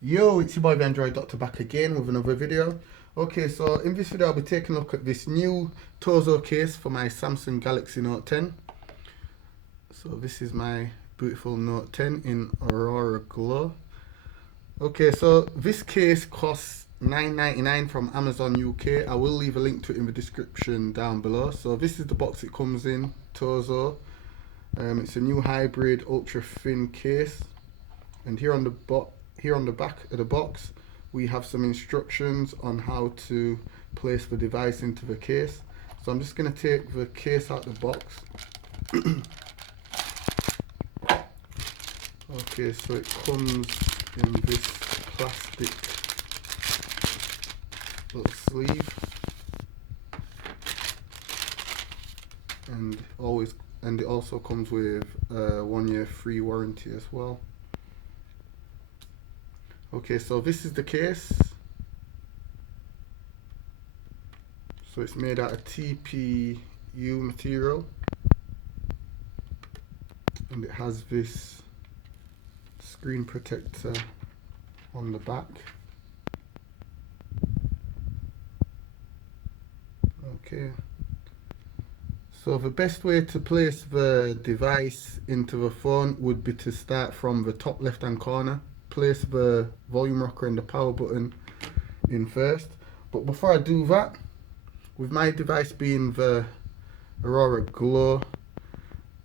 Yo, it's your boy the Android Doctor back again with another video. Okay, so in this video I'll be taking a look at this new Tozo case for my Samsung Galaxy Note 10. So this is my beautiful Note 10 in Aurora Glow. Okay, so this case costs $9.99 from Amazon UK. I will leave a link to it in the description down below. So this is the box it comes in, Tozo. It's a new hybrid ultra thin case, and here on the back of the box we have some instructions on how to place the device into the case. So I'm just going to take the case out of the box. Okay, so it comes in this plastic little sleeve, and it also comes with a 1-year free warranty as well. Okay, so this is the case. So it's made out of TPU material, and it has this screen protector on the back. Okay, so the best way to place the device into the phone would be to start from the top left hand corner. Place the volume rocker and the power button in first. But before I do that, with my device being the Aurora Glow,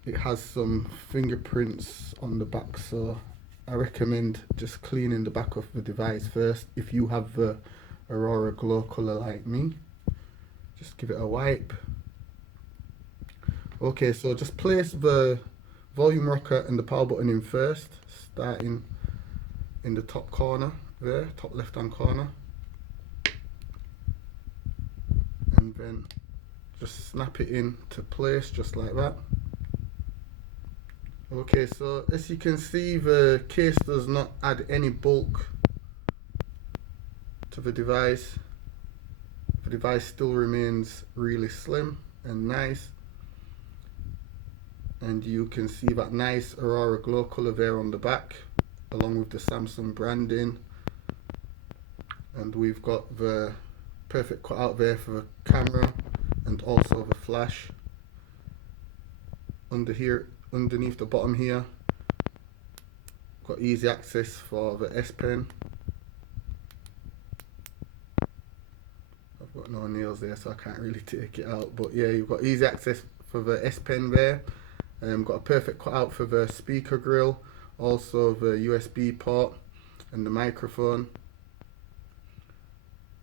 it has some fingerprints on the back, so I recommend just cleaning the back of the device first. If you have the Aurora Glow Colour like me, just give it a wipe. Okay, so just place the volume rocker and the power button in first, starting in the top corner there, top left hand corner, and then just snap it into place just like that. Okay, so as you can see, the case does not add any bulk to the device. The device still remains really slim and nice, and you can see that nice Aurora Glow Colour there on the back, along with the Samsung branding, and we've got the perfect cutout there for the camera and also the flash. Underneath the bottom here, got easy access for the S Pen. I've got no nails there, so I can't really take it out, but yeah, you've got easy access for the S Pen there. Got a perfect cutout for the speaker grill, also the USB port and the microphone,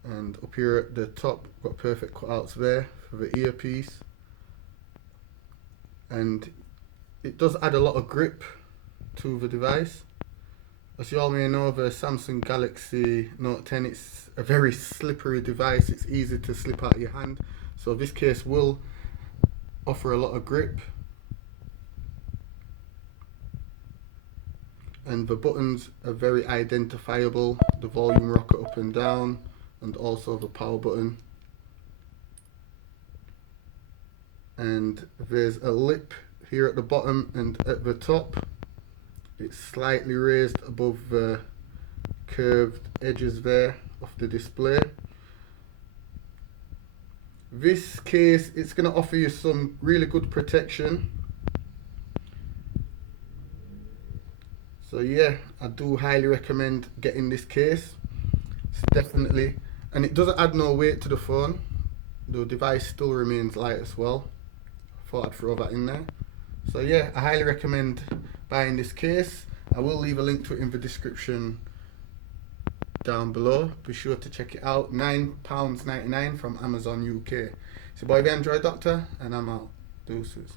and up here at the top got perfect cutouts there for the earpiece, and it does add a lot of grip to the device. As you all may know, the Samsung Galaxy Note 10, it's a very slippery device. It's easy to slip out of your hand, so this case will offer a lot of grip. And the buttons are very identifiable, the volume rocker up and down, and also the power button. And there's a lip here at the bottom and at the top. It's slightly raised above the curved edges there of the display. This case, it's going to offer you some really good protection. So yeah, I do highly recommend getting this case. It's definitely, and it doesn't add no weight to the phone. The device still remains light as well. Thought I'd throw that in there. So yeah, I highly recommend buying this case. I will leave a link to it in the description down below. Be sure to check it out. £9.99 from Amazon UK. It's your boy the Android Doctor, and I'm out. Deuces.